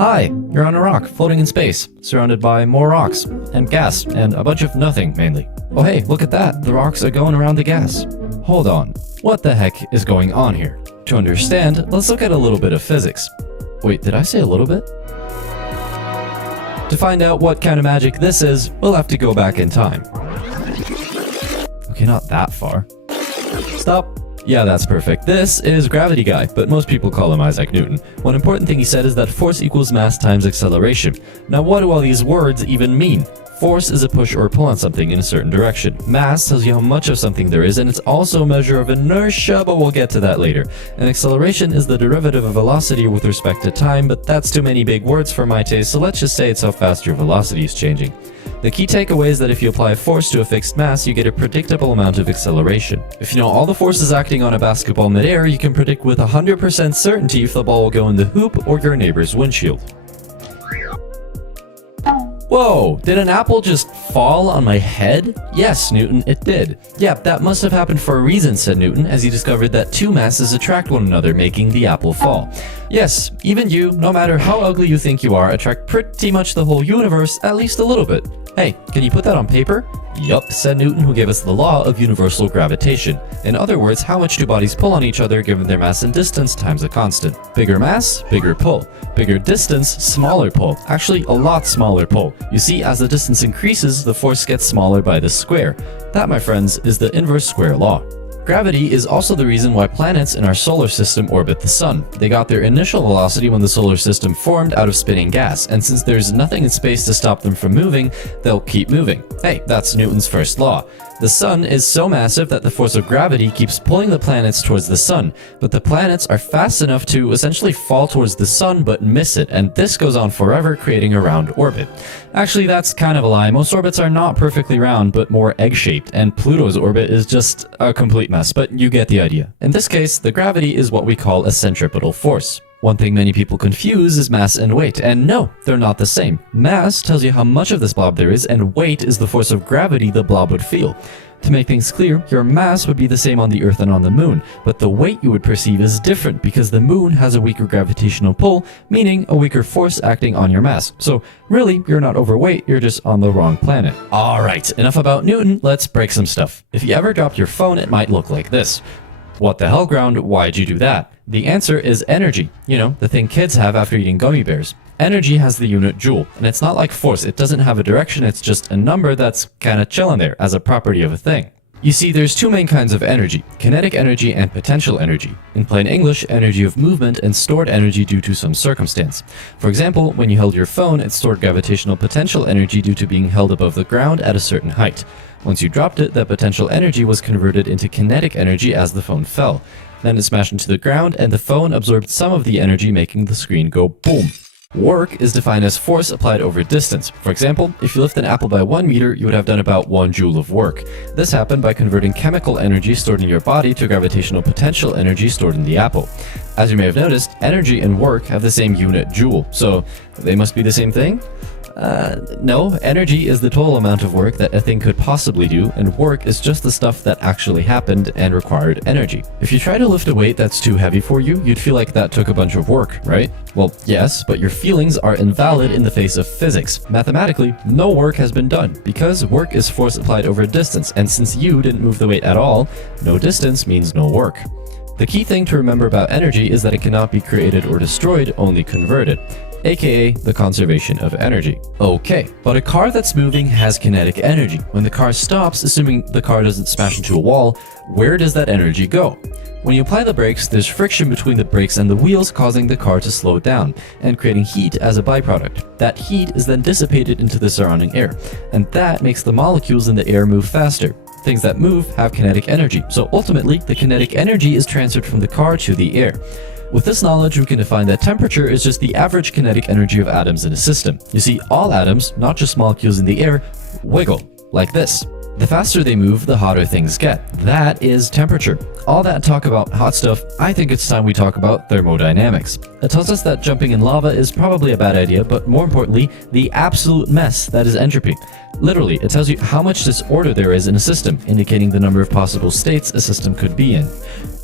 Hi, you're on a rock, floating in space, surrounded by more rocks, and gas, and a bunch of nothing, mainly. Oh hey, look at that, the rocks are going around the gas. Hold on, what the heck is going on here? To understand, let's look at a little bit of physics. Wait, did I say a little bit? To find out what kind of magic this is, we'll have to go back in time. Okay, not that far. Stop. Yeah, that's perfect. This is Gravity Guy, but most people call him Isaac Newton. One important thing he said is that force equals mass times acceleration. Now what do all these words even mean? Force is a push or pull on something in a certain direction. Mass tells you how much of something there is, and it's also a measure of inertia, but we'll get to that later. And acceleration is the derivative of velocity with respect to time, but that's too many big words for my taste, so let's just say it's how fast your velocity is changing. The key takeaway is that if you apply a force to a fixed mass, you get a predictable amount of acceleration. If you know all the forces acting on a basketball midair, you can predict with 100% certainty if the ball will go in the hoop or your neighbor's windshield. Whoa, did an apple just fall on my head? Yes, Newton, it did. Yep, that must have happened for a reason, said Newton, as he discovered that two masses attract one another, making the apple fall. Yes, even you, no matter how ugly you think you are, attract pretty much the whole universe at least a little bit. Hey, can you put that on paper? Yup, said Newton, who gave us the law of universal gravitation. In other words, how much do bodies pull on each other given their mass and distance times a constant? Bigger mass, bigger pull. Bigger distance, smaller pull. Actually, a lot smaller pull. You see, as the distance increases, the force gets smaller by the square. That, my friends, is the inverse square law. Gravity is also the reason why planets in our solar system orbit the sun. They got their initial velocity when the solar system formed out of spinning gas, and since there's nothing in space to stop them from moving, they'll keep moving. Hey, that's Newton's first law. The sun is so massive that the force of gravity keeps pulling the planets towards the sun, but the planets are fast enough to essentially fall towards the sun but miss it, and this goes on forever, creating a round orbit. Actually, that's kind of a lie. Most orbits are not perfectly round, but more egg-shaped, and Pluto's orbit is just a complete mess, but you get the idea. In this case, the gravity is what we call a centripetal force. One thing many people confuse is mass and weight, and no, they're not the same. Mass tells you how much of this blob there is, and weight is the force of gravity the blob would feel. To make things clear, your mass would be the same on the Earth and on the Moon, but the weight you would perceive is different because the Moon has a weaker gravitational pull, meaning a weaker force acting on your mass. So really, you're not overweight, you're just on the wrong planet. Alright, enough about Newton, let's break some stuff. If you ever dropped your phone, it might look like this. What the hell, ground? Why'd you do that? The answer is energy. You know, the thing kids have after eating gummy bears. Energy has the unit joule, and it's not like force. It doesn't have a direction, it's just a number that's kinda chilling there as a property of a thing. You see, there's two main kinds of energy, kinetic energy and potential energy. In plain English, energy of movement and stored energy due to some circumstance. For example, when you held your phone, it stored gravitational potential energy due to being held above the ground at a certain height. Once you dropped it, that potential energy was converted into kinetic energy as the phone fell. Then it smashed into the ground, and the phone absorbed some of the energy, making the screen go boom. Work is defined as force applied over distance. For example, if you lift an apple by 1 meter, you would have done about 1 joule of work. This happened by converting chemical energy stored in your body to gravitational potential energy stored in the apple. As you may have noticed, energy and work have the same unit joule, so they must be the same thing? No, energy is the total amount of work that a thing could possibly do, and work is just the stuff that actually happened and required energy. If you try to lift a weight that's too heavy for you, you'd feel like that took a bunch of work, right? Well, yes, but your feelings are invalid in the face of physics. Mathematically, no work has been done, because work is force applied over distance, and since you didn't move the weight at all, no distance means no work. The key thing to remember about energy is that it cannot be created or destroyed, only converted. AKA the conservation of energy. Okay, but a car that's moving has kinetic energy. When the car stops, assuming the car doesn't smash into a wall, where does that energy go? When you apply the brakes, there's friction between the brakes and the wheels, causing the car to slow down and creating heat as a byproduct. That heat is then dissipated into the surrounding air, and that makes the molecules in the air move faster. Things that move have kinetic energy, so ultimately the kinetic energy is transferred from the car to the air. With this knowledge, we can define that temperature is just the average kinetic energy of atoms in a system. You see, all atoms, not just molecules in the air, wiggle, like this. The faster they move, the hotter things get. That is temperature. All that talk about hot stuff, I think it's time we talk about thermodynamics. It tells us that jumping in lava is probably a bad idea, but more importantly, the absolute mess that is entropy. Literally, it tells you how much disorder there is in a system, indicating the number of possible states a system could be in.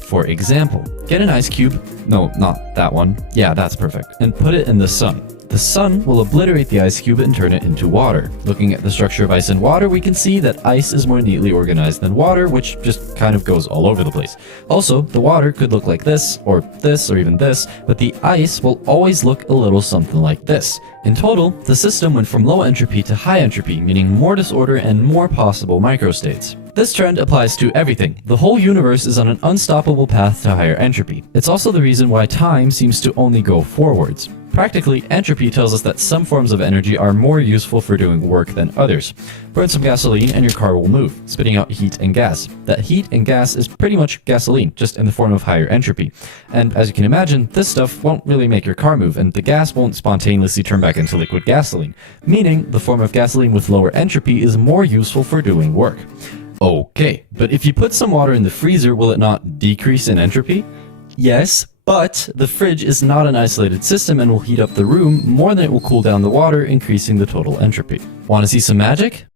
For example, get an ice cube, no, not that one, yeah, that's perfect, and put it in the sun. The sun will obliterate the ice cube and turn it into water. Looking at the structure of ice and water, we can see that ice is more neatly organized than water, which just kind of goes all over the place. Also, the water could look like this, or even this, but the ice will always look a little something like this. In total, the system went from low entropy to high entropy, meaning more disorder and more possible microstates. This trend applies to everything. The whole universe is on an unstoppable path to higher entropy. It's also the reason why time seems to only go forwards. Practically, entropy tells us that some forms of energy are more useful for doing work than others. Burn some gasoline and your car will move, spitting out heat and gas. That heat and gas is pretty much gasoline, just in the form of higher entropy. And as you can imagine, this stuff won't really make your car move, and the gas won't spontaneously turn back into liquid gasoline, meaning the form of gasoline with lower entropy is more useful for doing work. Okay, but if you put some water in the freezer, will it not decrease in entropy? Yes, but the fridge is not an isolated system and will heat up the room more than it will cool down the water, increasing the total entropy. Want to see some magic?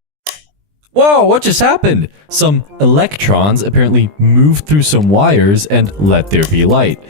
Whoa, what just happened? Some electrons apparently moved through some wires and let there be light.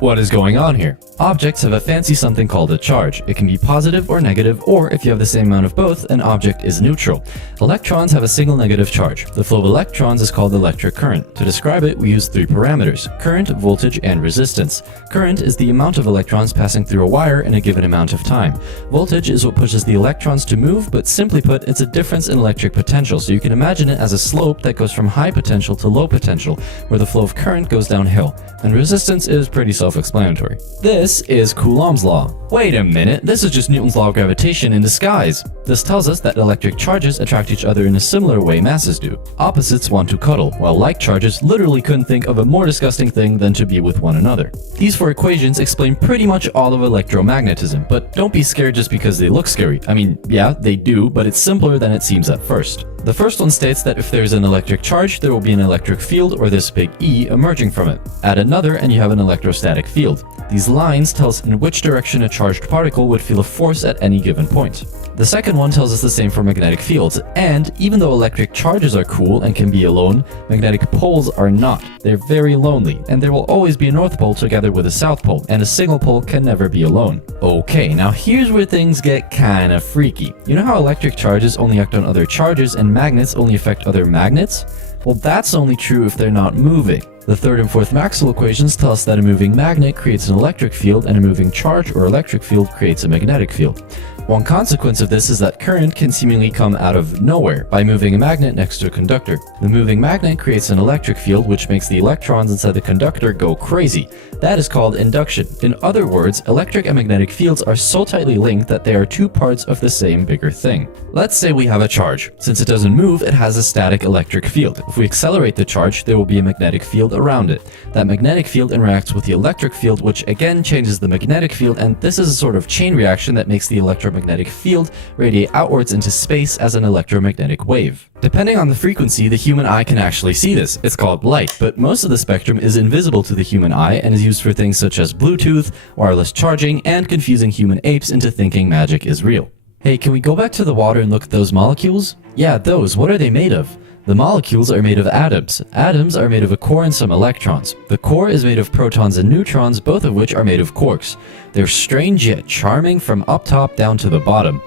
What is going on here? Objects have a fancy something called a charge. It can be positive or negative, or if you have the same amount of both, an object is neutral. Electrons have a single negative charge. The flow of electrons is called electric current. To describe it, we use three parameters: current, voltage, and resistance. Current is the amount of electrons passing through a wire in a given amount of time. Voltage is what pushes the electrons to move, but simply put, it's a difference in electric potential, so you can imagine it as a slope that goes from high potential to low potential, where the flow of current goes downhill. And resistance is pretty self-explanatory. This is Coulomb's law. Wait a minute, this is just Newton's law of gravitation in disguise. This tells us that electric charges attract each other in a similar way masses do. Opposites want to cuddle, while like charges literally couldn't think of a more disgusting thing than to be with one another. These four equations explain pretty much all of electromagnetism, but don't be scared just because they look scary. I mean, yeah, they do, but it's simpler than it seems at first. The first one states that if there's an electric charge, there will be an electric field, or this big E, emerging from it. Add another and you have an electrostatic field. These lines tell us in which direction a charged particle would feel a force at any given point. The second one tells us the same for magnetic fields, and even though electric charges are cool and can be alone, magnetic poles are not. They're very lonely, and there will always be a north pole together with a south pole, and a single pole can never be alone. Okay, now here's where things get kinda freaky. You know how electric charges only act on other charges and magnets only affect other magnets? Well, that's only true if they're not moving. The third and fourth Maxwell equations tell us that a moving magnet creates an electric field and a moving charge or electric field creates a magnetic field. One consequence of this is that current can seemingly come out of nowhere by moving a magnet next to a conductor. The moving magnet creates an electric field which makes the electrons inside the conductor go crazy. That is called induction. In other words, electric and magnetic fields are so tightly linked that they are two parts of the same bigger thing. Let's say we have a charge. Since it doesn't move, it has a static electric field. If we accelerate the charge, there will be a magnetic field around it. That magnetic field interacts with the electric field, which again changes the magnetic field, and this is a sort of chain reaction that makes the electromagnetic field radiate outwards into space as an electromagnetic wave. Depending on the frequency, the human eye can actually see this. It's called light, but most of the spectrum is invisible to the human eye and is used for things such as Bluetooth, wireless charging, and confusing human apes into thinking magic is real. Hey, can we go back to the water and look at those molecules? Yeah, those. What are they made of? The molecules are made of atoms. Atoms are made of a core and some electrons. The core is made of protons and neutrons, both of which are made of quarks. They're strange yet charming from up top down to the bottom.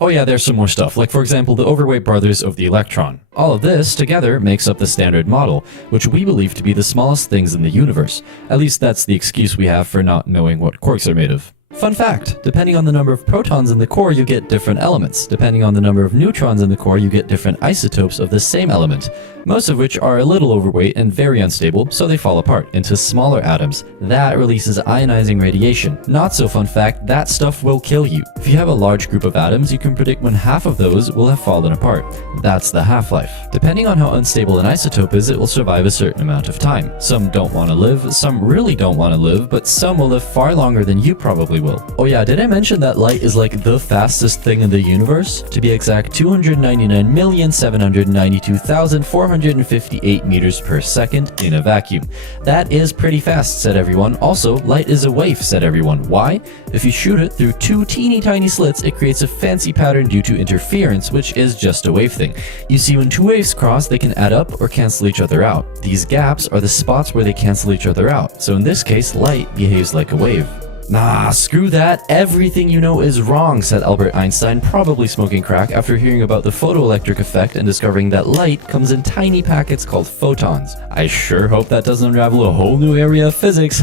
Oh yeah, there's some more stuff, like for example the overweight brothers of the electron. All of this together makes up the Standard Model, which we believe to be the smallest things in the universe. At least that's the excuse we have for not knowing what quarks are made of. Fun fact, depending on the number of protons in the core, you get different elements. Depending on the number of neutrons in the core, you get different isotopes of the same element, most of which are a little overweight and very unstable, so they fall apart into smaller atoms. That releases ionizing radiation. Not so fun fact, that stuff will kill you. If you have a large group of atoms, you can predict when half of those will have fallen apart. That's the half-life. Depending on how unstable an isotope is, it will survive a certain amount of time. Some don't want to live, some really don't want to live, but some will live far longer than you probably will. Oh yeah, did I mention that light is like the fastest thing in the universe? To be exact, 299,792,458 meters per second in a vacuum. That is pretty fast, said everyone. Also, light is a wave, said everyone. Why? If you shoot it through two teeny tiny slits, it creates a fancy pattern due to interference, which is just a wave thing. You see, when two waves cross, they can add up or cancel each other out. These gaps are the spots where they cancel each other out. So in this case, light behaves like a wave. Nah, screw that. Everything you know is wrong, said Albert Einstein, probably smoking crack after hearing about the photoelectric effect and discovering that light comes in tiny packets called photons. I sure hope that doesn't unravel a whole new area of physics.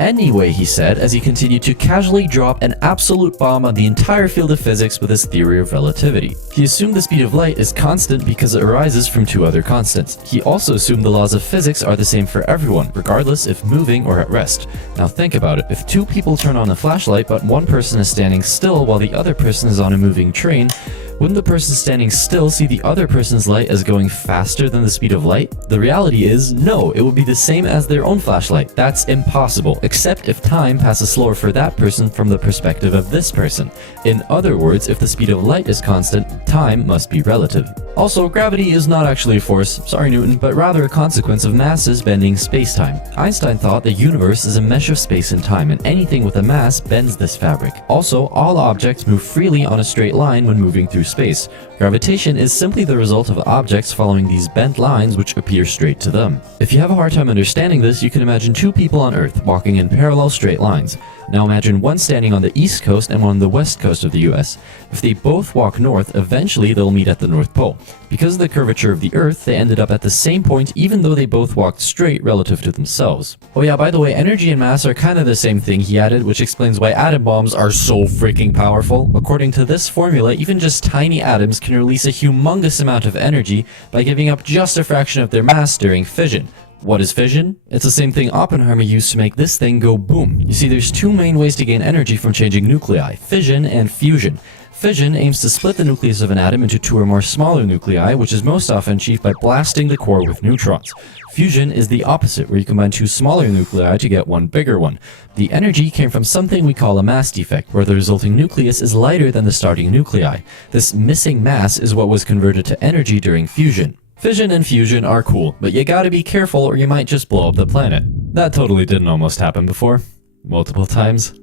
Anyway, he said, as he continued to casually drop an absolute bomb on the entire field of physics with his theory of relativity. He assumed the speed of light is constant because it arises from two other constants. He also assumed the laws of physics are the same for everyone, regardless if moving or at rest. Now think about it. If two people turn on a flashlight but one person is standing still while the other person is on a moving train, wouldn't the person standing still see the other person's light as going faster than the speed of light? The reality is, no, it would be the same as their own flashlight. That's impossible, except if time passes slower for that person from the perspective of this person. In other words, if the speed of light is constant, time must be relative. Also, gravity is not actually a force, sorry Newton, but rather a consequence of masses bending space-time. Einstein thought the universe is a mesh of space and time, and anything with a mass bends this fabric. Also, all objects move freely on a straight line when moving through space. Gravitation is simply the result of objects following these bent lines which appear straight to them. If you have a hard time understanding this, you can imagine two people on Earth walking in parallel straight lines. Now imagine one standing on the east coast and one on the west coast of the US. If they both walk north, eventually they'll meet at the North Pole. Because of the curvature of the Earth, they ended up at the same point even though they both walked straight relative to themselves. Oh yeah, by the way, energy and mass are kind of the same thing, he added, which explains why atom bombs are so freaking powerful. According to this formula, even just tiny atoms can release a humongous amount of energy by giving up just a fraction of their mass during fission. What is fission? It's the same thing Oppenheimer used to make this thing go boom. You see, there's two main ways to gain energy from changing nuclei: fission and fusion. Fission aims to split the nucleus of an atom into two or more smaller nuclei, which is most often achieved by blasting the core with neutrons. Fusion is the opposite, where you combine two smaller nuclei to get one bigger one. The energy came from something we call a mass defect, where the resulting nucleus is lighter than the starting nuclei. This missing mass is what was converted to energy during fusion. Fission and fusion are cool, but you gotta be careful or you might just blow up the planet. That totally didn't almost happen before. Multiple times.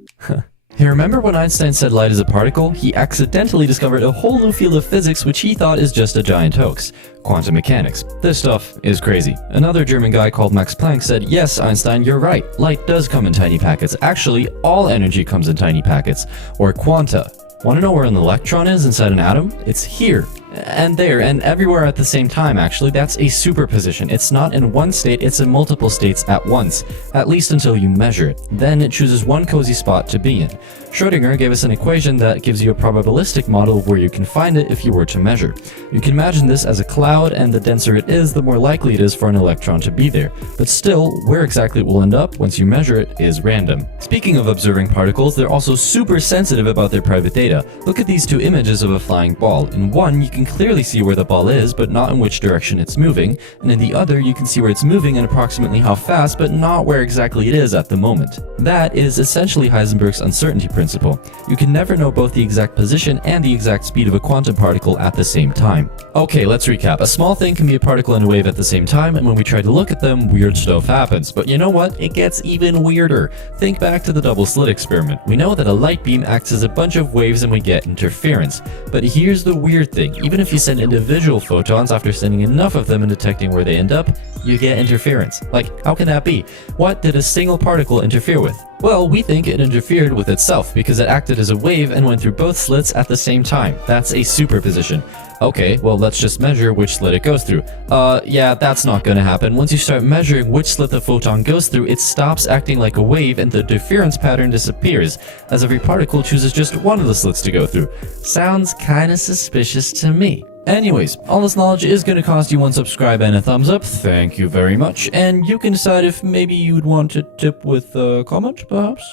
Hey, remember when Einstein said light is a particle? He accidentally discovered a whole new field of physics which he thought is just a giant hoax: quantum mechanics. This stuff is crazy. Another German guy called Max Planck said, yes, Einstein, you're right. Light does come in tiny packets. Actually, all energy comes in tiny packets, or quanta. Want to know where an electron is inside an atom? It's here, and there, and everywhere at the same time, actually. That's a superposition. It's not in one state, it's in multiple states at once, at least until you measure it. Then it chooses one cozy spot to be in. Schrödinger gave us an equation that gives you a probabilistic model of where you can find it if you were to measure. You can imagine this as a cloud, and the denser it is, the more likely it is for an electron to be there. But still, where exactly it will end up once you measure it is random. Speaking of observing particles, they're also super sensitive about their private data. Look at these two images of a flying ball. In one, you can clearly see where the ball is, but not in which direction it's moving, and in the other, you can see where it's moving and approximately how fast, but not where exactly it is at the moment. That is essentially Heisenberg's uncertainty principle. You can never know both the exact position and the exact speed of a quantum particle at the same time. Okay, let's recap. A small thing can be a particle and a wave at the same time, and when we try to look at them, weird stuff happens. But you know what? It gets even weirder. Think back to the double slit experiment. We know that a light beam acts as a bunch of waves and we get interference. But here's the weird thing. Even if you send individual photons, after sending enough of them and detecting where they end up, you get interference. Like, how can that be? What did a single particle interfere with? Well, we think it interfered with itself because it acted as a wave and went through both slits at the same time. That's a superposition. Okay, well, let's just measure which slit it goes through. Yeah, that's not gonna happen. Once you start measuring which slit the photon goes through, it stops acting like a wave and the interference pattern disappears, as every particle chooses just one of the slits to go through. Sounds kinda suspicious to me. Anyways, all this knowledge is going to cost you one subscribe and a thumbs up. Thank you very much. And you can decide if maybe you'd want to tip with a comment, perhaps?